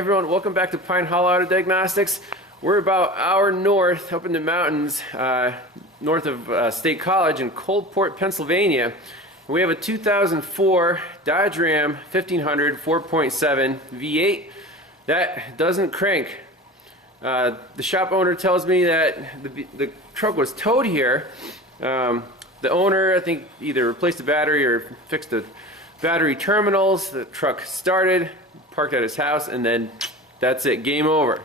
everyone, welcome back to Pine Hollow Auto Diagnostics. We're about an hour north, up in the mountains, north of State College in Coldport, Pennsylvania. We have a 2004 Dodge Ram 1500 4.7 V8 that doesn't crank. The shop owner tells me that the truck was towed here. The owner, I think, either replaced the battery or fixed the battery terminals. The truck started, parked at his house, and then that's it, game over.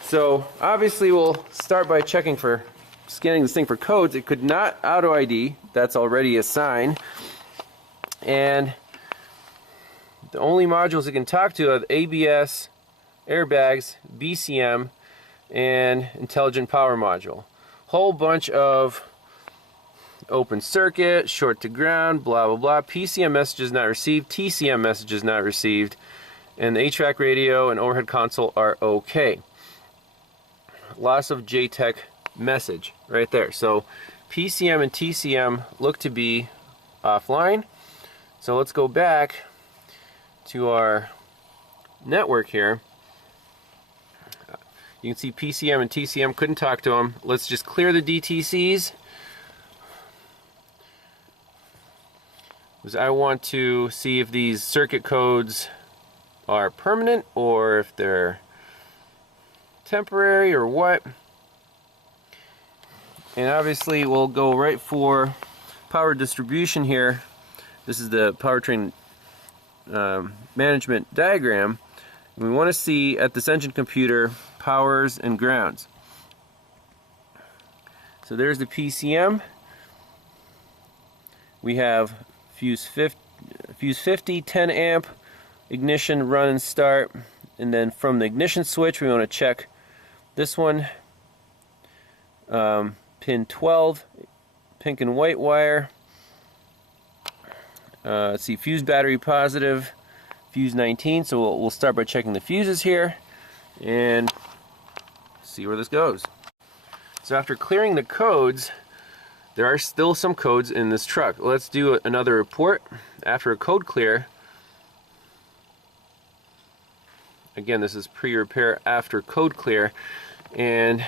So obviously we'll start by checking for scanning this thing for codes. It could not auto ID, that's already a sign. And the only modules it can talk to are the ABS, airbags, BCM, and intelligent power module. Whole bunch of open circuit, short to ground, blah blah blah. PCM messages not received, TCM messages not received, and the HVAC radio and overhead console are okay. Loss of JTEC message right there. So PCM and TCM look to be offline. So let's go back to our network here. You can see PCM and TCM couldn't talk to them. Let's just clear the DTCs. Because I want to see if these circuit codes are permanent or if they're temporary or what. And obviously we'll go right for power distribution here. This is the powertrain management diagram. And we want to see at this engine computer powers and grounds. So there's the PCM. We have fuse 50, 10 amp, ignition, run and start, and then from the ignition switch we want to check this one, pin 12, pink and white wire. Let's see, fuse battery positive, fuse 19, so we'll start by checking the fuses here and see where this goes. So after clearing the codes, there are still some codes in this truck. Let's do another report after a code clear. Again, this is pre-repair after code clear. And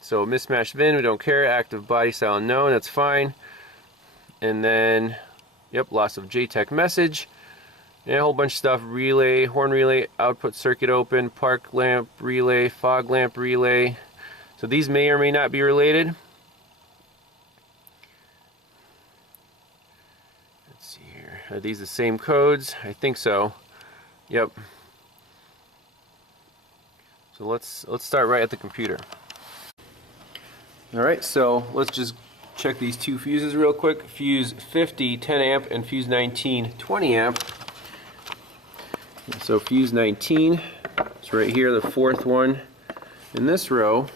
so mismatched VIN, we don't care. Active body style, no, that's fine. And then, yep, loss of JTEC message. And a whole bunch of stuff, relay, horn relay, output circuit open, park lamp relay, fog lamp relay. So these may or may not be related. Let's see here. Are these the same codes? I think so. Yep. So let's start right at the computer. Alright, so let's just check these two fuses real quick. Fuse 50, 10 amp, and fuse 19, 20 amp. So fuse 19 is right here, the fourth one in this row.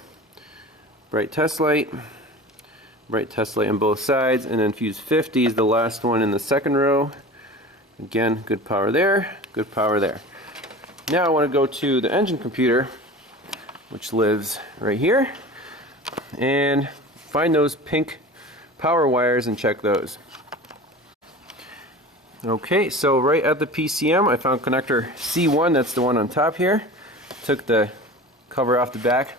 Bright test light on both sides, and then fuse 50 is the last one in the second row. Again, good power there, good power there. Now I want to go to the engine computer, which lives right here, and find those pink power wires and check those. Okay, so right at the PCM I found connector C1, that's the one on top here. Took the cover off the back,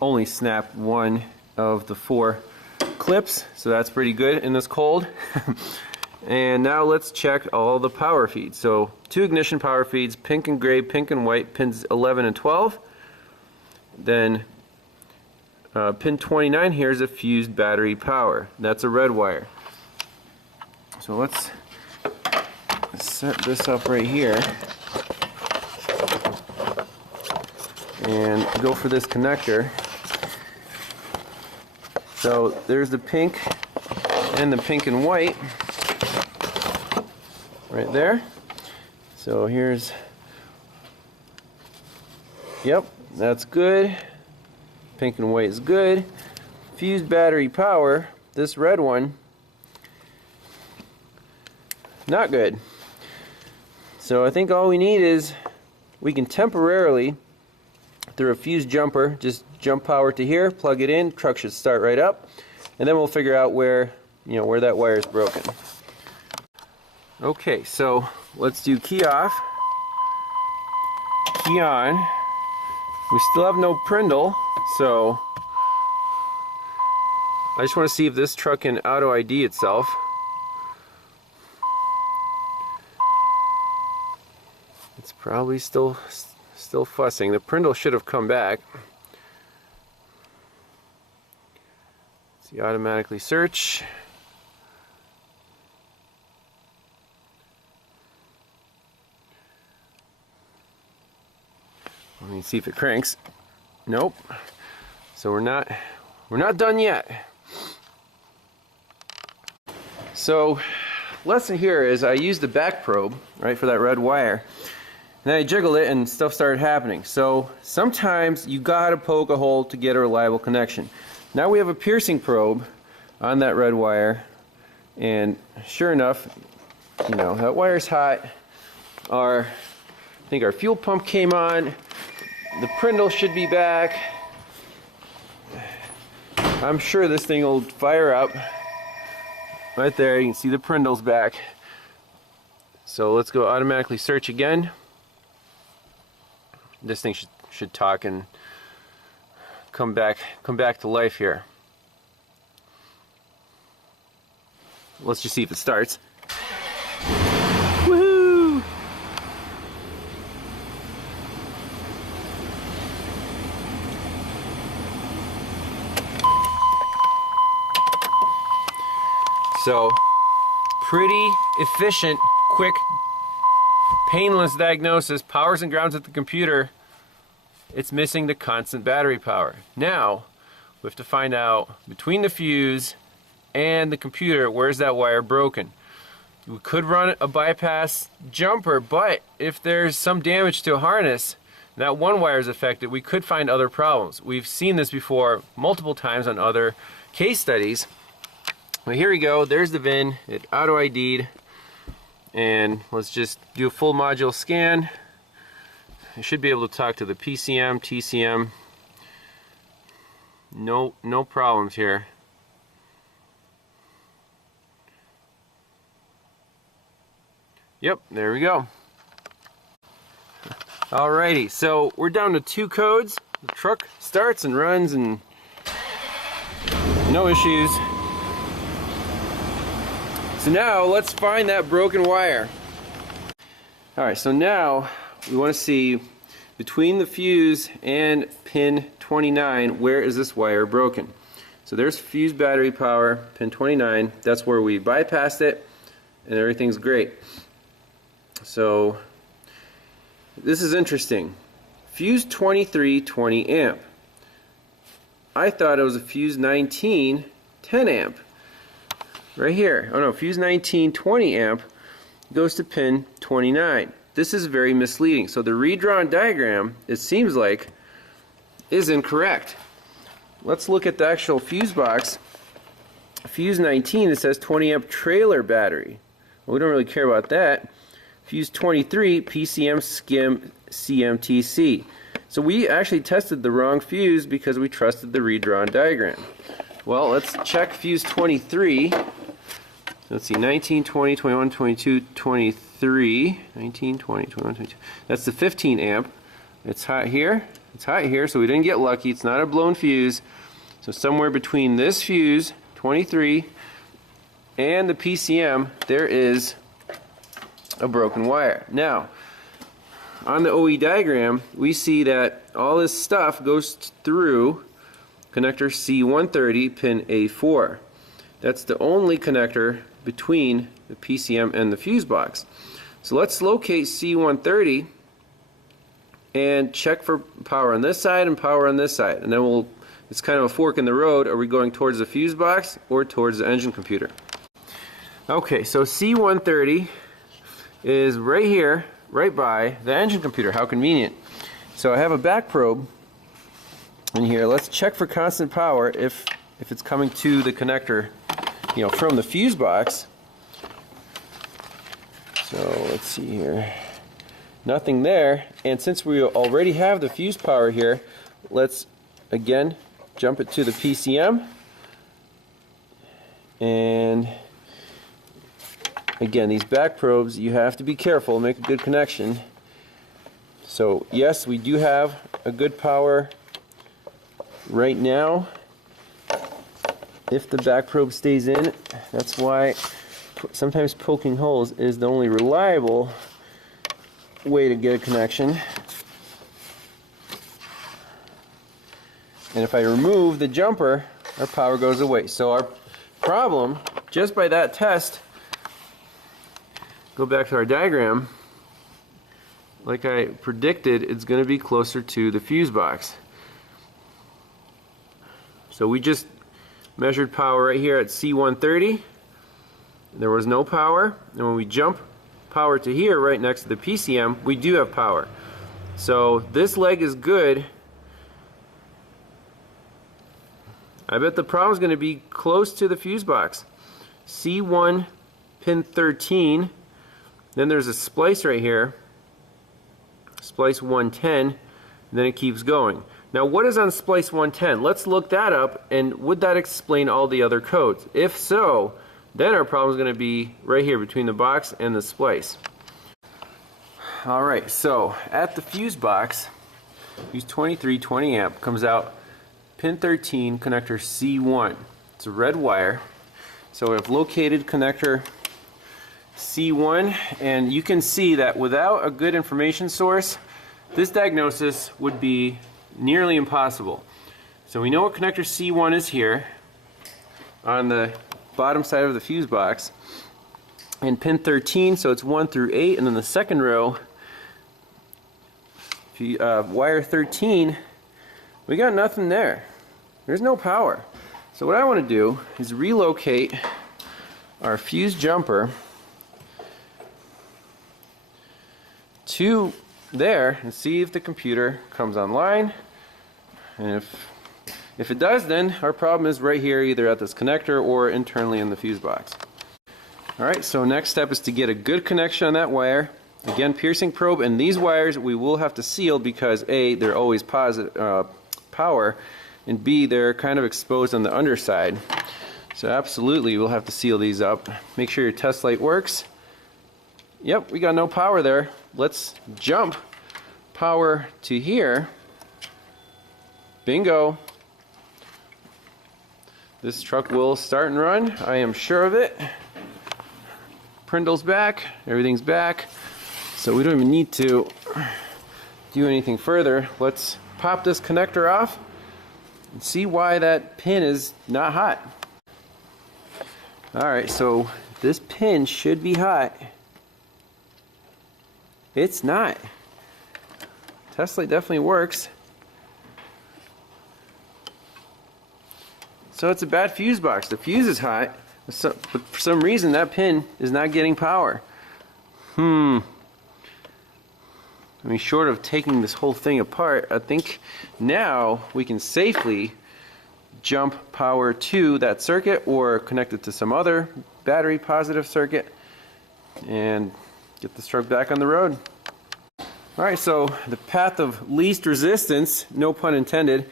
only snapped one of the 4 clips, so that's pretty good in this cold. And now let's check all the power feeds. So 2 ignition power feeds, pink and gray, pink and white, pins 11 and 12. Then pin 29 here is a fused battery power. That's a red wire. So let's set this up right here and go for this connector. So there's the pink and the pink and white right there. So here's, yep, that's good. Pink and white is good. Fused battery power, this red one, not good. So I think all we need is, we can temporarily, through a fuse jumper, just jump power to here, plug it in, truck should start right up, and then we'll figure out where that wire is broken. Okay, so let's do key off. key on. We still have no prindle, so I just want to see if this truck can auto ID itself. It's probably still fussing. The prindle should have come back. Let's see, automatically search. Let me see if it cranks. Nope. So we're not done yet. So lesson here is I used the back probe, right, for that red wire. And then I jiggled it and stuff started happening. So sometimes you gotta poke a hole to get a reliable connection. Now we have a piercing probe on that red wire, and sure enough, you know, that wire's hot. I think our fuel pump came on. The prindle should be back. I'm sure this thing will fire up. Right there, you can see the prindle's back. So let's go automatically search again. This thing should talk and come back to life here. Let's just see if it starts. Woohoo! So, pretty efficient, quick, painless diagnosis. Powers and grounds at the computer. It's missing the constant battery power. Now, we have to find out between the fuse and the computer, where's that wire broken. We could run a bypass jumper, but if there's some damage to a harness, that one wire is affected, we could find other problems. We've seen this before multiple times on other case studies. Well, here we go. There's the VIN. It auto ID'd. And let's just do a full module scan. I should be able to talk to the PCM, TCM. No problems here. Yep, there we go. Alrighty, so we're down to 2 codes. The truck starts and runs and no issues. So now let's find that broken wire. Alright, so now we want to see between the fuse and pin 29, where is this wire broken? So there's fuse battery power, pin 29. That's where we bypassed it and everything's great. So this is interesting. Fuse 23, 20 amp. I thought it was a fuse 19, 10 amp. Right here. Oh no, fuse 19, 20 amp goes to pin 29. This is very misleading. So the redrawn diagram, it seems like, is incorrect. Let's look at the actual fuse box. Fuse 19, it says 20 amp trailer battery. Well, we don't really care about that. Fuse 23, PCM, SCIM, CMTC. So we actually tested the wrong fuse because we trusted the redrawn diagram. Well, let's check fuse 23. Let's see, 19, 20, 21, 22, 23. 19, 20, 21, 22. That's the 15 amp. It's hot here. It's hot here, so we didn't get lucky. It's not a blown fuse. So somewhere between this fuse, 23, and the PCM, there is a broken wire. Now, on the OE diagram, we see that all this stuff goes through connector C130, pin A4. That's the only connector between the PCM and the fuse box. So let's locate C130 and check for power on this side and power on this side. And then it's kind of a fork in the road. Are we going towards the fuse box or towards the engine computer? Okay, so C130 is right here, right by the engine computer. How convenient. So I have a back probe in here. Let's check for constant power if it's coming to the connector, you know, from the fuse box. So let's see here. Nothing there. And since we already have the fuse power here, let's again jump it to the PCM. And again, these back probes, you have to be careful, make a good connection. So yes, we do have a good power right now if the back probe stays in. That's why sometimes poking holes is the only reliable way to get a connection. And if I remove the jumper, our power goes away. So our problem, just by that test, go back to our diagram, like I predicted, it's going to be closer to the fuse box. So we just measured power right here at C130. There was no power, and when we jump power to here right next to the PCM, we do have power. So this leg is good. I bet the problem is going to be close to the fuse box. C1 pin 13, then there's a splice right here, splice 110, and then it keeps going. Now what is on splice 110? Let's look that up, and would that explain all the other codes? If so, then our problem is going to be right here between the box and the splice. Alright, so at the fuse box, fuse 2320 amp comes out pin 13, connector C1. It's a red wire. So I've located connector C1, and you can see that without a good information source, this diagnosis would be nearly impossible. So we know what connector C1 is here on the bottom side of the fuse box, and pin 13, so it's 1 through 8, and then the second row, wire 13, we got nothing there. There's no power. So what I want to do is relocate our fuse jumper to there and see if the computer comes online. And if it does, then our problem is right here, either at this connector or internally in the fuse box. Alright, so next step is to get a good connection on that wire. Again, piercing probe, and these wires we will have to seal because A, they're always positive power, and B, they're kind of exposed on the underside. So absolutely we'll have to seal these up. Make sure your test light works. Yep, we got no power there. Let's jump power to here. Bingo. This truck will start and run, I am sure of it. Prindle's back, everything's back. So we don't even need to do anything further. Let's pop this connector off and see why that pin is not hot. Alright, so this pin should be hot. It's not. Test light definitely works. So it's a bad fuse box. The fuse is hot, but for some reason that pin is not getting power. I mean, short of taking this whole thing apart, I think now we can safely jump power to that circuit or connect it to some other battery positive circuit and get this truck back on the road. Alright, so the path of least resistance, no pun intended,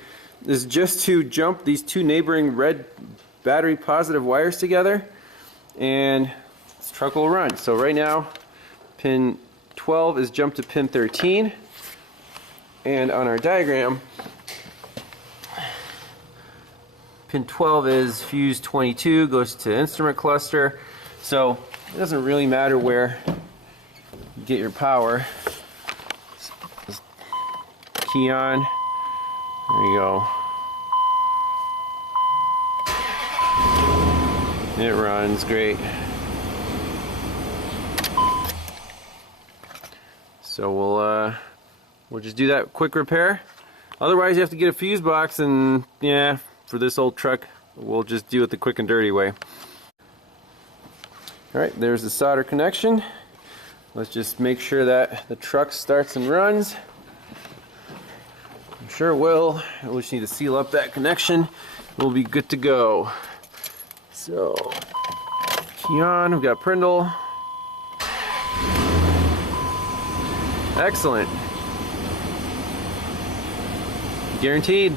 is just to jump these two neighboring red battery positive wires together, and this truck will run. So right now, pin 12 is jumped to pin 13, and on our diagram, pin 12 is fuse 22, goes to instrument cluster. So it doesn't really matter where you get your power. Just key on. There you go. It runs great. So we'll just do that quick repair. Otherwise you have to get a fuse box, and yeah, for this old truck we'll just do it the quick and dirty way. Alright, there's the solder connection. Let's just make sure that the truck starts and runs. I'm sure it will. We just need to seal up that connection. We'll be good to go. So, key on, we've got Prindle. Excellent. Guaranteed.